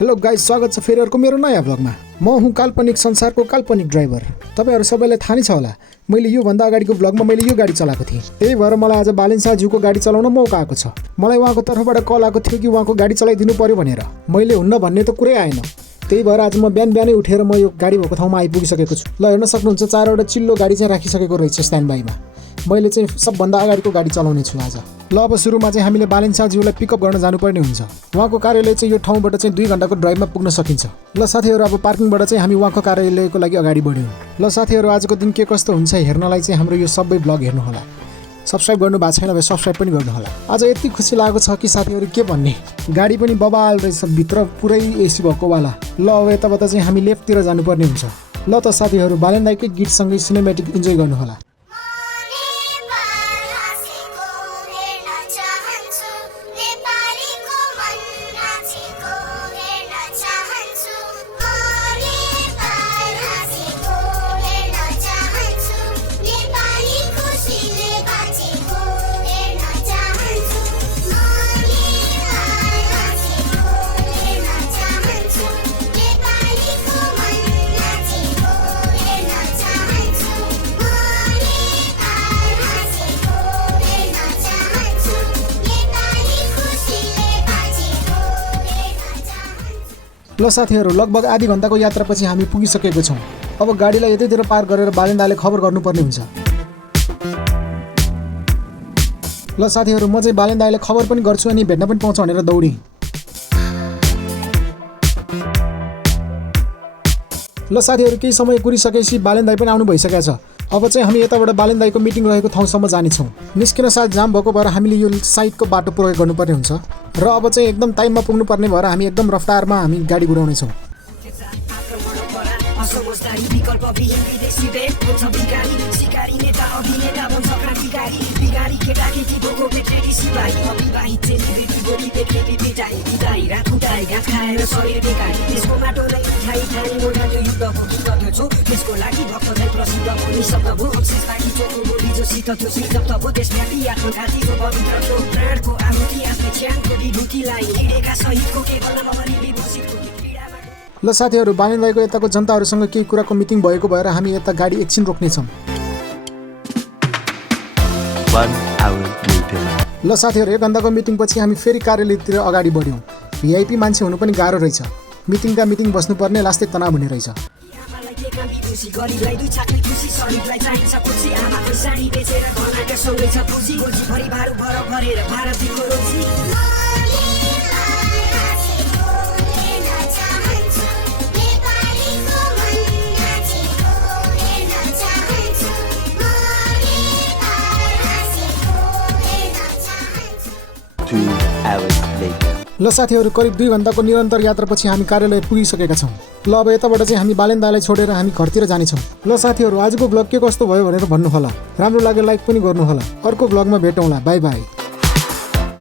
Hello guys, स्वागत छ फेरि अर्को मेरो नयाँ भ्लगमा। म हुँ काल्पनिक संसारको काल्पनिक ड्राइभर। तपाईहरु सबैलाई थाहा नै छ होला, मैले यो भन्दा अगाडिको भ्लगमा मैले यो गाडी चलाएको थिएँ। त्यही भएर मलाई आज बालेन्साज्यूको गाडी चलाउन मौका आएको छ। मलाई उहाँको तर्फबाट कल आएको थियो कि उहाँको गाडी चलाइदिनु पर्यो भनेर। मैले हुन्न भन्ने त कुरै आएन। त्यही भएर आज म बिहानै उठेर म यो गाडी भएको ठाउँमा आइपुगिसकेको छु। ल हेर्न सक्नुहुन्छ, 4वटा चिल्लो गाडी चाहिँ राखिसकेको रहेछ स्ट्यान्ड बाईमा। मैले चाहिँ सबभन्दा अगाडिको गाडी चलाउने छु आज। ल अब सुरुमा चाहिँ हामीले बालेन्साज्यूलाई पिकअप गर्न जानुपर्ने हुन्छ। उहाँको कार्यालय चाहिँ यो ठाउँबाट चाहिँ 2 घण्टाको ड्राइभमा पुग्न सकिन्छ। ल साथीहरू, अब पार्किङबाट चाहिँ हामी उहाँको कार्यालयको लागि अगाडि बढ्यौँ। ल साथीहरू, आजको दिन के कस्तो हुन्छ हेर्नलाई चाहिँ हाम्रो यो सबै ब्लग हेर्नु होला। सब्सक्राइब गर्नु भएको छैन भने सब्सक्राइब पनि गर्नु होला। आज यति खुसी लागेको छ कि साथीहरू के भन्ने, गाडी पनि बबाल रहेछ, भित्र पुरै एसी भएको वाला। ल अब यताबाट चाहिँ हामी लेफ्टतिर जानुपर्ने हुन्छ। ल त साथीहरू, बालेन दाइकै गीतसँगै सिनेमेटिक इन्जोय गर्नु होला। ल साथीहरू, लगभग आधी घण्टाको यात्रापछि हामी पुगिसकेको छौँ। अब गाडीलाई यतैतिर पार्क गरेर बालेन दाइले खबर गर्नुपर्ने हुन्छ। ल साथीहरू, म चाहिँ बालेन दाइले खबर पनि गर्छु अनि भेट्न पनि पाउँछ भनेर दौडेँ। ल साथीहरू, केही समय कुरिसकेपछि बालेन दाइ पनि आउनु भइसकेको छ। अब चाहिँ हामी यताबाट बालेन दाइको मिटिङ रहेको ठाउँसम्म जानेछौँ। निस्किन साथ जाम भएको भएर हामीले यो साइडको बाटो प्रयोग गर्नुपर्ने हुन्छ र अब चाहिँ एकदम टाइममा पुग्नुपर्ने भएर हामी एकदम रफ्तारमा हामी गाडी गुडाउनेछौँ। ल साथीहरू, बालेन दाइको यताको जनताहरूसँग केही कुराको मिटिङ भएको भएर हामी यता गाडी एकछिन रोक्नेछौँ। ल साथीहरू, 1 घण्टाको मिटिङपछि हामी फेरि कार्यालयतिर अगाडि बढ्यौँ। भिआइपी मान्छे हुनु पनि गाह्रो रहेछ। मिटिङका मिटिङ बस्नुपर्ने लास्टै तनाव हुने रहेछ। ल साथीहरू, करिब 2 घण्टाको निरन्तर यात्रापछि हामी कार्यालय पुगिसकेका छौँ। ल अब यताबाट चाहिँ हामी बालेन दाइलाई छोडेर हामी घरतिर जानेछौँ। ल साथीहरू, आजको ब्लग के कस्तो भयो भनेर भन्नु होला। राम्रो लाग्यो लाइक पनि गर्नु होला। अर्को ब्लगमा भेटौँला। By by.